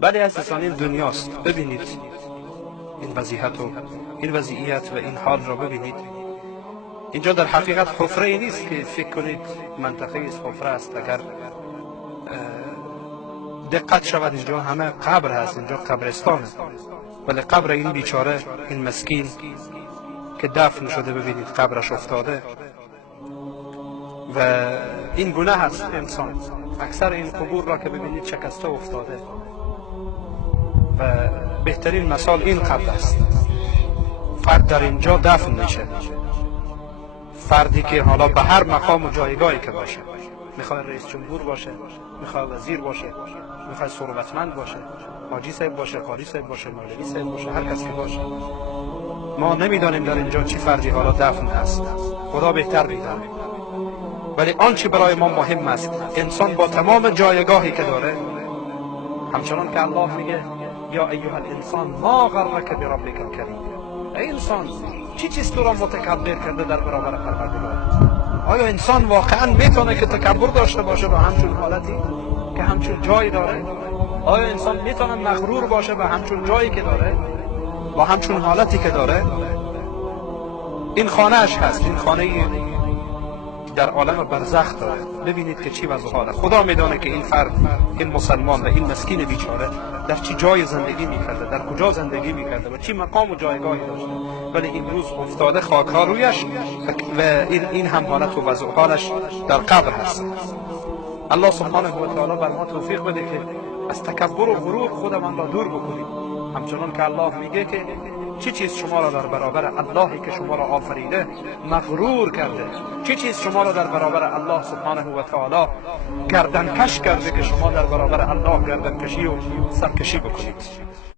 بله عزیزان این دنیاست. ببینید این وضعیت و این وضعیت و این حال را ببینید. اینجا در حقیقت حفره ای نیست که فکر کنید منطقه است حفره است. اگر دقت شود اینجا همه قبر هست، اینجا قبرستان است. ولی قبر این بیچاره، این مسکین که دفن شده ببینید قبرش افتاده. و این گناه است انسان. اکثر این قبور را که ببینید شکسته افتاده. و بهترین مثال این قبر است. فرد در اینجا دفن میشه. فردی که حالا به هر مقام و جایگاهی که باشه، میخواد رئیس جمهور باشه، میخواد وزیر باشه، میخواد ثروتمند باشه، حاجی صاحب باشه، قاضی صاحب باشه، مولوی صاحب باشه، هر کسی باشه، ما نمیدانیم در اینجا چی فردی حالا دفن هست. خدا بهتر میدونه. ولی آنچه برای ما مهم است، انسان با تمام جایگاهی که داره، همچنان که الله میگه یا ایها الانسان ما غرک بربک الکریم، ای انسان چی چیز تو را متکبر کرده در برابر پروردگار؟ آیا انسان واقعا میتونه که تکبر داشته باشه به همچون حالتی که همچون جایی داره؟ آیا انسان میتونه مغرور باشه به همچون جایی که داره، با همچون حالتی که داره؟ این خانه اش هست، این خانه در عالم برزخ داره. ببینید که چی وضع حاله. خدا میدانه که این فرد، این مسلمان و این مسکین بیچاره در چی جای زندگی میکرده، در کجا زندگی میکرده و چی مقام و جایگاهی داشته. ولی این روز افتاده خاک ها رویش و این هم حالت و وضع حالش در قبر هست. الله سبحانه و تعالی بر ما توفیق بده که از تکبر و غرور خودمان را دور بکنیم. همچنان که الله میگه که چی چیز شما را در برابر اللهی که شما را آفریده مغرور کرده؟ چی چیز شما را در برابر الله سبحانه و تعالی گردن کش کرده که شما در برابر الله گردن کشی و سرکشی بکنید؟